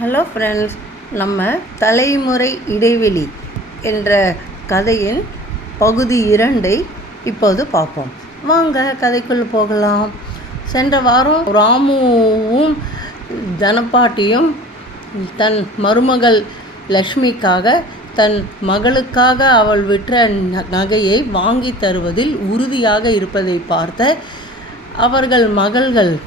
Hello friends நம்ம தலைமுறை இடைவெளி என்ற கதையின் பகுதி இரண்டை இப்போது பார்ப்போம். வாங்க கதைக்குள் போகலாம். சென்ற வாரம் ராமுவும் தனப்பாட்டியும் தன் மருமகள் லக்ஷ்மிக்காக தன் மகளுக்காக அவள் விற்ற நகையை வாங்கி தருவதில் உறுதியாக இருப்பதை பார்த்த அவர்கள் மகள்கள்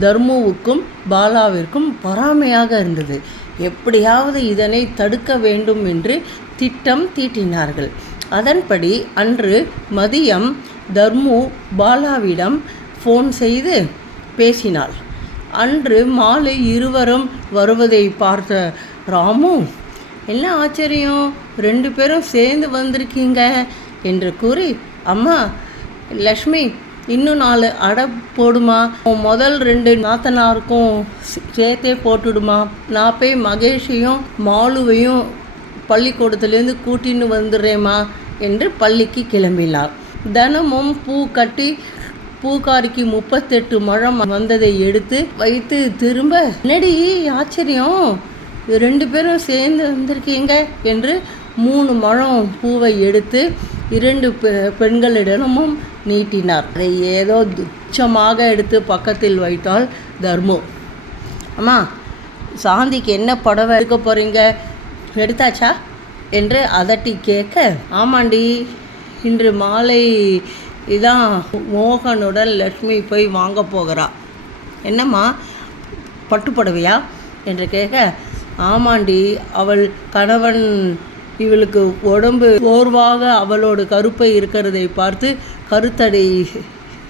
தர்முவுக்கும் பாலாவிற்கும் பொறாமையாக இருந்தது. எப்படியாவது இதனை தடுக்க வேண்டும் என்று திட்டம் தீட்டினார்கள். அதன்படி அன்று மதியம் தர்மு பாலாவிடம் ஃபோன் செய்து பேசினாள். அன்று மாலை இருவரும் வருவதை பார்த்த ராமு என்ன ஆச்சரியம்? ரெண்டு பேரும் சேர்ந்து வந்திருக்கீங்க என்று கூறி அம்மா லக்ஷ்மி இன்னும் நாலு அடை போடுமா? முதல் ரெண்டு நாத்தனாருக்கும் சேர்த்தே போட்டுடுமா? நான் போய் மகேஷையும் மாலுவையும் பள்ளிக்கூடத்துலேருந்து கூட்டின்னு வந்துடுறேம்மா என்று பள்ளிக்கு கிளம்பினார் தினமும் பூ கட்டி பூக்காரிக்கு முப்பத்தெட்டு முழம் வந்ததை எடுத்து வைத்து திரும்ப என்னடி ஆச்சரியம்? ரெண்டு பேரும் சேர்ந்து வந்திருக்கீங்க என்று மூணு முழம் பூவை எடுத்து இரண்டு பெ- பெண்களிடமும் நீட்டினார். அதை ஏதோ துச்சமாக எடுத்து பக்கத்தில் வைத்தாள் தர்மு. அம்மா சாந்திக்கு என்ன புடவை எடுக்க போகிறீங்க எடுத்தாச்சா? என்று அதட்டி கேட்க ஆமாண்டி இன்று மாலை இதான் மோகனுடன் லக்ஷ்மி போய் வாங்க போகிறா. என்னம்மா பட்டுப்படவையா என்று கேட்க ஆமாண்டி அவள் கணவன் இவளுக்கு உடம்பு சோர்வாக அவளோட கருப்பை இருக்கிறதை பார்த்து கருத்தடை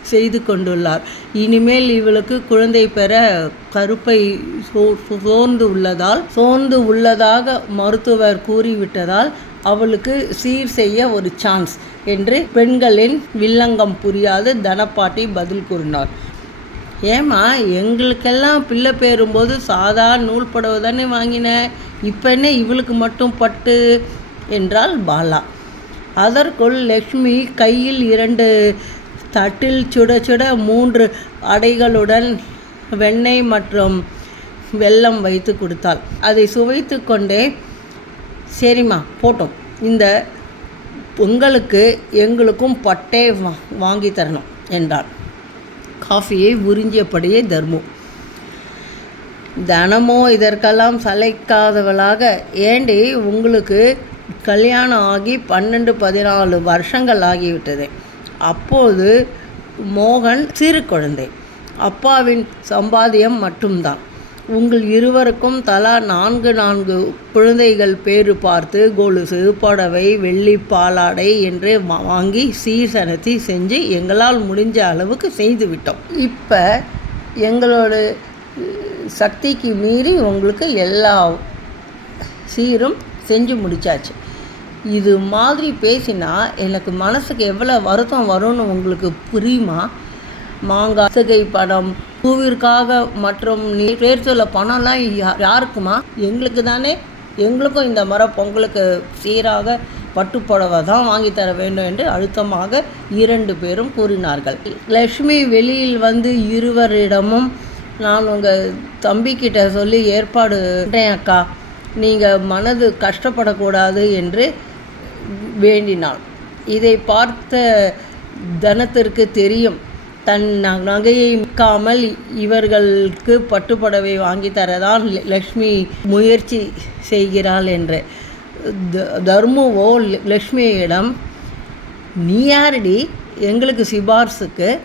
செய்து கொண்டுள்ளார். இனிமேல் இவளுக்கு குழந்தை பெற கருப்பை சோ- சோர்ந்து உள்ளதால் சோர்ந்து உள்ளதாக மருத்துவர் கூறிவிட்டதால் அவளுக்கு சீர் செய்ய ஒரு சான்ஸ் என்று பெண்களின் வில்லங்கம் புரியாது தனப்பாட்டி பதில் கூறினார். ஏம்மா எங்களுக்கெல்லாம் பிள்ளை பேரும்போது சாதா நூல் புடவை தானே வாங்கினேன் இப்போ என்ன இவளுக்கு மட்டும் பட்டு? என்றால் பாலா. அதற்குள் லக்ஷ்மி கையில் இரண்டு தட்டில் சுட சுட மூன்று அடைகளுடன் வெண்ணெய் மற்றும் வெல்லம் வைத்து கொடுத்தாள். அதை சுவைத்து கொண்டே சரிம்மா போட்டோம். இந்த உங்களுக்கு எங்களுக்கும் பட்டே வா வாங்கி தரணும் என்றாள். காஃபியை உறிஞ்சியபடியே தர்மு. தினமும் இதற்கெல்லாம் சளைக்காதவளாக ஏண்டி உங்களுக்கு கல்யாணம் ஆகி பன்னெண்டு பதினாலு வருஷங்கள் ஆகிவிட்டது. அப்போது மோகன் சிறு குழந்தை. அப்பாவின் சம்பாதியம் மட்டும்தான். உங்கள் இருவருக்கும் தலா நான்கு நான்கு குழந்தைகள் பேரு பார்த்து கொலுசு புடவை வெள்ளி பாலாடை என்று வாங்கி சீசனத்தி செஞ்சு எங்களால் முடிஞ்ச அளவுக்கு செய்து விட்டோம். இப்போ எங்களோட சக்திக்கு மீறி உங்களுக்கு எல்லா சீரும் செஞ்சு முடிச்சாச்சு. இது மாதிரி பேசினா எனக்கு மனசுக்கு எவ்வளோ வருத்தம் வரும்னு உங்களுக்கு புரியுமா? மாங்காய் சிகை படம் பூவிற்காக மற்றும் நீ பேர் சொல்ல பணம்லாம் யா- யாருக்குமா? எங்களுக்கு தானே. எங்களுக்கும் இந்த முறை பொங்கலுக்கு சீராக பட்டு புடவை தான் வாங்கி தர வேண்டும் என்று அழுத்தமாக இரண்டு பேரும் கூறினார்கள். லக்ஷ்மி வெளியில் வந்து இருவரிடமும் நான் உங்கள் தம்பிக்கிட்ட சொல்லி ஏற்பாடு அக்கா. நீங்கள் மனது கஷ்டப்படக்கூடாது என்று வேண்டினாள். இதை பார்த்த தனத்திற்கு தெரியும். தன் ந- நகையை மிக்காமல் இவர்களுக்கு பட்டுப்படவை வாங்கி தரதான் லக்ஷ்மி முயற்சி செய்கிறாள் என்று. த- தர்முவோ லக்ஷ்மியிடம் நீ யாரடி? எங்களுக்கு சிபார்சுக்கு.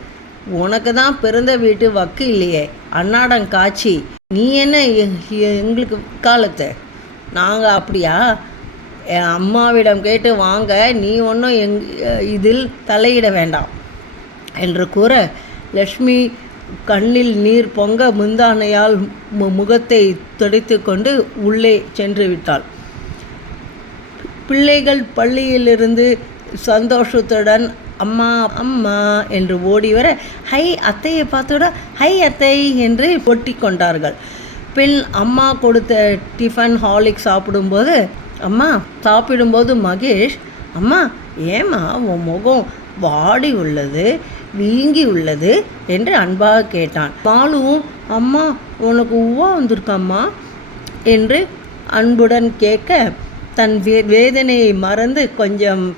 உனக்கு தான் பிறந்த வீட்டு வக்கு இல்லையே. அன்னாடம் காட்சி நீ என்ன எ- எங்களுக்கு காலத்தை நாங்கள் அப்படியா? என் அம்மாவிடம் கேட்டு வாங்க நீ ஒன்றும் எங் இதில் தலையிட வேண்டாம் என்று கூற லக்ஷ்மி கண்ணில் நீர் பொங்க முந்தானையால் மு- முகத்தை துடைத்து கொண்டு உள்ளே சென்று விட்டாள். பிள்ளைகள் பள்ளியிலிருந்து சந்தோஷத்துடன் அம்மா அம்மா என்று ஓடி வர ஹை அத்தையை பார்த்தோட ஹை அத்தை என்று ஒட்டி கொண்டார்கள். பின் அம்மா கொடுத்த டிஃபன் ஹாலிக் சாப்பிடும்போது அம்மா சாப்பிடும்போது மகேஷ் அம்மா ஏம்மா உன் முகம் வாடி உள்ளது வீங்கி உள்ளது? என்று அன்பாக கேட்டான். பாலுவும் அம்மா உனக்கு உவா வந்திருக்கம்மா என்று அன்புடன் கேட்க தன் வே வேதனையை மறந்து கொஞ்சம்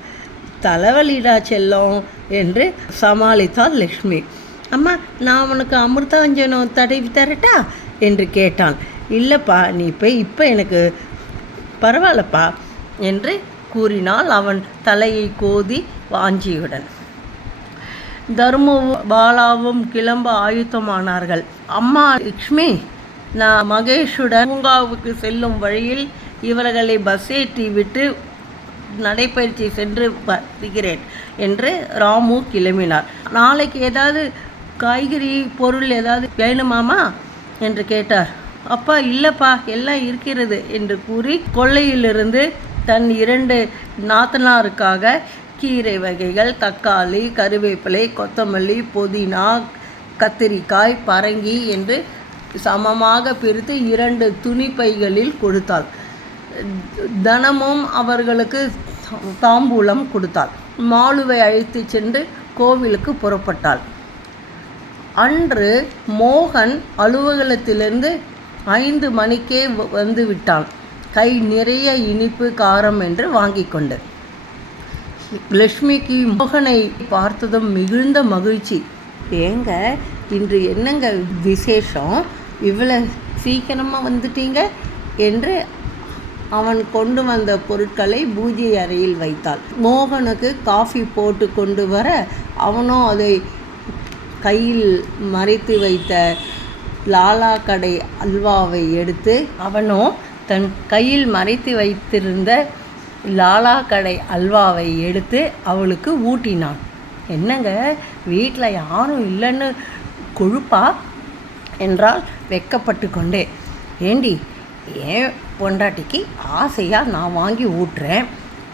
தலைவலிடா செல்லம் என்று சமாளித்தாள் லக்ஷ்மி. அம்மா நான் உனக்கு அமிர்தாஞ்சனம் தடவி தரட்டா? என்று கேட்டான். இல்லைப்பா நீ போய் இப்போ எனக்கு பரவாயில்லப்பா என்று கூறினால் அவன் தலையை கோதி வாஞ்சியுடன். தர்மவும் பாலாவும் கிளம்ப ஆயுத்தமானார்கள். அம்மா லக்ஷ்மி நான் மகேஷுடன் பூங்காவுக்கு செல்லும் வழியில் இவர்களை பஸ் ஏற்றி விட்டு நடைப்பயிற்சி சென்று வருகிறேன் என்று ராமு கிளம்பினார். நாளைக்கு ஏதாவது காய்கறி பொருள் ஏதாவது வேணுமாமா என்று கேட்டார். அப்பா இல்லைப்பா எல்லாம் இருக்கிறது என்று கூறி கொள்ளையிலிருந்து தன் இரண்டு நாத்தனாருக்காக கீரை வகைகள் தக்காளி கருவேப்பிலை கொத்தமல்லி புதினா கத்திரிக்காய் பரங்கி என்று சமமாக பிரித்து இரண்டு துணி பைகளில் கொடுத்தாள். தனமும் அவர்களுக்கு தாம்பூலம் கொடுத்தாள். மாலுவை அழைத்து சென்று கோவிலுக்கு புறப்பட்டாள். அன்று மோகன் அலுவலகத்திலிருந்து ஐந்து மணிக்கே வந்து விட்டான் கை நிறைய இனிப்பு காரம் என்று வாங்கி கொண்டு. லக்ஷ்மிக்கு மோகனை பார்த்ததும் மிகுந்த மகிழ்ச்சி. ஏங்க இன்று என்னங்க விசேஷம்? இவ்வளோ சீக்கிரமாக வந்துட்டீங்க? என்று அவன் கொண்டு வந்த பொருட்களை பூஜை அறையில் வைத்தாள். மோகனுக்கு காஃபி போட்டு கொண்டு வர அவனும் அதை கையில் மறைத்து வைத்த லாலா கடை அல்வாவை எடுத்து அவனும் தன் கையில் மறைத்து வைத்திருந்த லாலா கடை அல்வாவை எடுத்து அவளுக்கு ஊட்டினான். என்னங்க? வீட்டில் யாரும் இல்லைன்னு கொழுப்பா? என்றால் வெக்கப்பட்டு கொண்டே. ஏண்டி ஏன் பொண்டாட்டிக்கு ஆசையாக நான் வாங்கி ஊட்டுறேன்?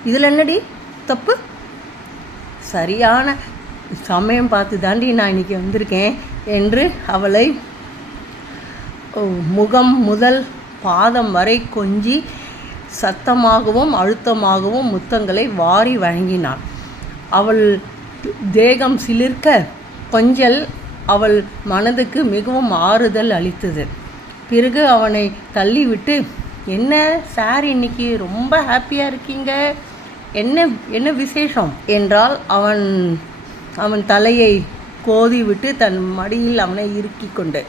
இதில் என்னடி தப்பு? சரியான சமயம் பார்த்து தாண்டி நான் இன்னைக்கு வந்திருக்கேன் என்று அவளை முகம் முதல் பாதம் வரை கொஞ்சி சத்தமாகவும் அழுத்தமாகவும் முத்தங்களை வாரி வழங்கினான் அவள் தேகம் சிலிர்க்க கொஞ்சல் அவள் மனதுக்கு மிகவும் ஆறுதல் அளித்தது. பிறகு அவனை தள்ளிவிட்டு என்ன சார் இன்னைக்கு ரொம்ப ஹாப்பியாக இருக்கீங்க? என்ன என்ன விசேஷம்? என்றால் அவன். அவன் தலையை கோதிவிட்டு தன் மடியில் அவனை இறுக்கி கொண்டு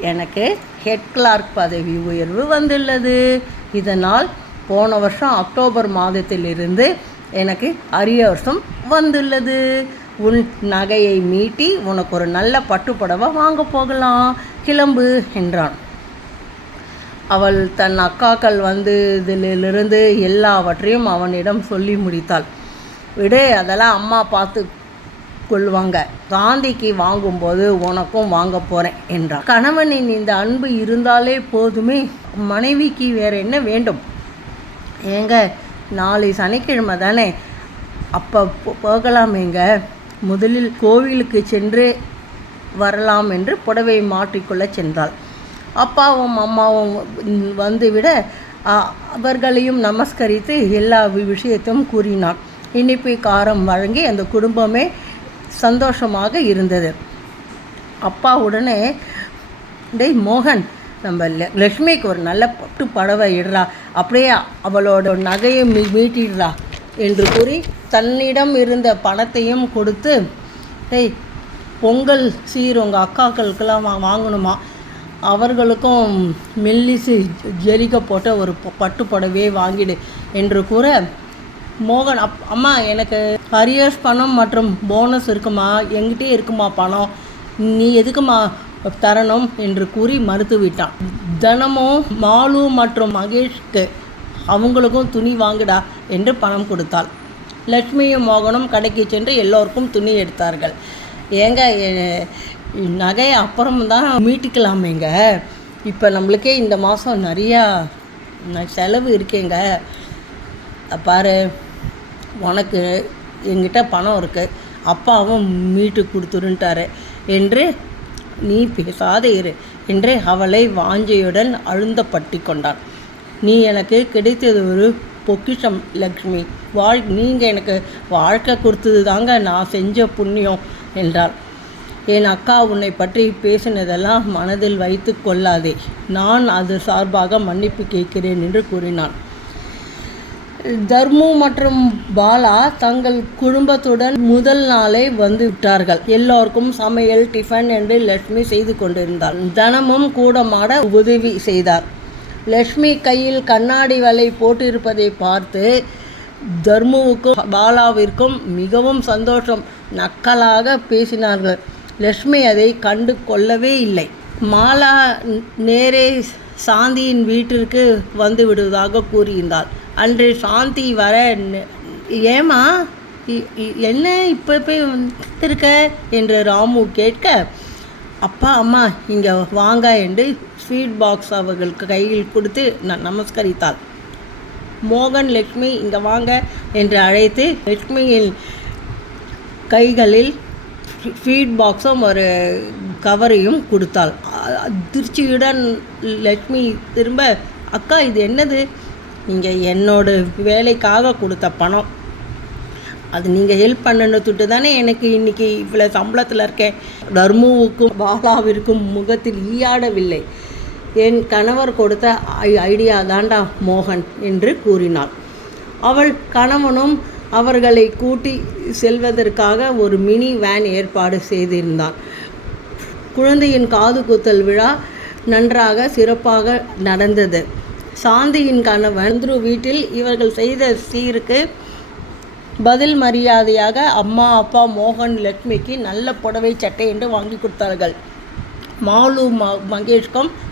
எனக்கு ஹெட் கிளார்க் பதவி உயர்வு வந்துள்ளது. இதனால் போன வருஷம் அக்டோபர் மாதத்திலிருந்து எனக்கு அரிய வருஷம் வந்துள்ளது. உன் நகையை மீட்டி உனக்கு ஒரு நல்ல பட்டுப்புடவை வாங்க போகலாம். கிளம்பு என்றான். அவள் தன் அக்காக்கள் வந்ததிலிருந்து எல்லாவற்றையும் அவனிடம் சொல்லி முடித்தாள். விடு அதெல்லாம் அம்மா பார்த்து கொள்வாங்க காந்திக்கு வாங்கும்போது உனக்கும் வாங்க போகிறேன் என்றான் கணவனின் இந்த அன்பு இருந்தாலே போதுமே. மனைவிக்கு வேற என்ன வேண்டும்? ஏங்க நாளை சனிக்கிழமை தானே. அப்போ போகலாமேங்க. முதலில் கோவிலுக்கு சென்று வரலாம் என்று புடவை மாற்றிக்கொள்ளச் சென்றாள். அப்பாவும் அம்மாவும் வந்துவிட அவர்களையும் நமஸ்கரித்து எல்லா விஷயத்தையும் கூறினான் இனிப்பு காரம் வழங்கி அந்த குடும்பமே சந்தோஷமாக இருந்தது. அப்பா உடனே டேய் மோகன் நம்ம லக்ஷ்மிக்கு ஒரு நல்ல பட்டு படவை இடுறா அப்படியே அவளோட நகையை மீ மீட்டிடுறா என்று கூறி தன்னிடம் இருந்த பணத்தையும் கொடுத்து டேய் பொங்கல் சீர் உங்கள் அக்காக்களுக்கெல்லாம் வா வாங்கணுமா? அவர்களுக்கும் மெல்லிசு ஜெலிக்க போட்ட ஒரு ப- பட்டு புடவையே வாங்கிடு என்று கூற மோகன் அப் அம்மா எனக்கு அரியர்ஸ் பணம் மற்றும் போனஸ் இருக்குமா? எங்கிட்டே இருக்குமா பணம்? நீ எதுக்குமா தரணும்? என்று கூறி மறுத்துவிட்டான். தினமும் மாலு மற்றும் மகேஷ்க்கு அவங்களுக்கும் துணி வாங்குடா என்று பணம் கொடுத்தாள். லட்சுமியும் மோகனும் கடைக்கு சென்று எல்லோருக்கும் துணி எடுத்தார்கள். ஏங்க நகை நகையை அப்புறம் தான் மீட்டிக்கலாமேங்க? இப்போ நம்மளுக்கே இந்த மாதம் நிறையா செலவு இருக்கேங்க. பாரு. உனக்கு என்கிட்ட பணம் இருக்குது அப்பாவும் மீட்டு கொடுத்துருன்ட்டாரு. என்று நீ பேசாத இரு. என்று அவளை வாஞ்சையுடன் அழுந்தப்பட்டு கொண்டான். நீ எனக்கு கிடைத்தது ஒரு பொக்கிஷம் லக்ஷ்மி. வாழ் நீங்கள் எனக்கு வாழ்க்கை கொடுத்தது தாங்க நான் செஞ்ச புண்ணியம் என்றாள். என் அக்கா உன்னை பற்றி பேசினதெல்லாம் மனதில் வைத்து கொள்ளாதே. நான் அது சார்பாக மன்னிப்பு கேட்கிறேன் என்று கூறினான். தர்மு மற்றும் பாலா தங்கள் குடும்பத்துடன் முதல் நாளே வந்து விட்டார்கள். எல்லோருக்கும் சமையல் டிஃபன் என்று லட்சுமி செய்து கொண்டிருந்தார் தினமும் கூடமாட உதவி செய்தார். லட்சுமி கையில் கண்ணாடி வலை போட்டிருப்பதை பார்த்து தர்முவுக்கும் பாலாவிற்கும் மிகவும் சந்தோஷம். நக்கலாக பேசினார்கள். லட்சுமி அதை கண்டு கொள்ளவே இல்லை. மாலா நேரே சாந்தியின் வீட்டிற்கு வந்து விடுவதாக கூறியிருந்தார். அன்று சாந்தி வர ஏமா ஏம்மா? இ- என்ன இப்போ போய் வந்திருக்க? என்று ராமு கேட்க அப்பா அம்மா இங்கே வாங்க என்று ஸ்வீட் பாக்ஸ் அவர்களுக்கு கையில் கொடுத்து நான் நமஸ்கரித்தாள் மோகன் லட்சுமி இங்கே வாங்க என்று அழைத்து லக்ஷ்மியின் கைகளில் ஃபீட் பாக்ஸும் ஒரு கவரையும் கொடுத்தாள். திருச்சியுடன் அதிர்ச்சியுடன் திரும்ப அக்கா இது என்னது? நீங்கள் என்னோட வேலைக்காக கொடுத்த பணம். அது நீங்கள் ஹெல்ப் பண்ணணுத்துட்டு தானே எனக்கு இன்னைக்கு இவ்வளோ சம்பளத்தில் இருக்கேன். தர்முவுக்கும் பாலாவிற்கும் முகத்தில் ஈயாடவில்லை. என் கணவர் கொடுத்த ஐ- ஐடியா தாண்டா மோகன் என்று கூறினாள். அவள் கணவனும் அவர்களை கூட்டி செல்வதற்காக ஒரு மினி வேன் ஏற்பாடு செய்திருந்தான் குழந்தையின் காது குத்தல் விழா நன்றாக சிறப்பாக நடந்தது. சாந்தியின் கணவன் சந்துரு வீட்டில் இவர்கள் செய்த சீருக்கு பதில் மரியாதையாக அம்மா அப்பா மோகன் லட்சுமிக்கு நல்ல புடவை சட்டை என்று வாங்கி கொடுத்தார்கள். மாலு ம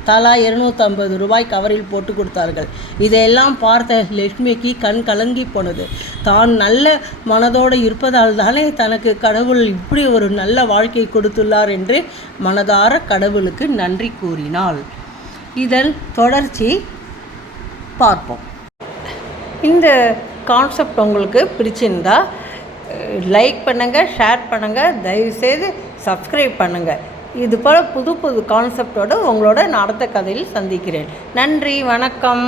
தலா இருநூற்றம்பது ரூபாய் கவரில் போட்டு கொடுத்தார்கள். இதையெல்லாம் பார்த்த லட்சுமிக்கு கண் கலங்கி போனது. தான் நல்ல மனதோடு இருப்பதால் தானே தனக்கு கடவுள் இப்படி ஒரு நல்ல வாழ்க்கை கொடுத்துள்ளார் என்று மனதார கடவுளுக்கு நன்றி கூறினாள். இதன் தொடர்ச்சி பார்ப்போம். இந்த கான்செப்ட் உங்களுக்கு பிடிச்சிருந்தா லைக் பண்ணுங்கள் ஷேர் பண்ணுங்கள் தயவுசெய்து சப்ஸ்கிரைப் பண்ணுங்கள் இது போல் புது புது கான்செப்டோடு உங்களோட நான் அடுத்த கதையில் சந்திக்கிறேன். நன்றி வணக்கம்.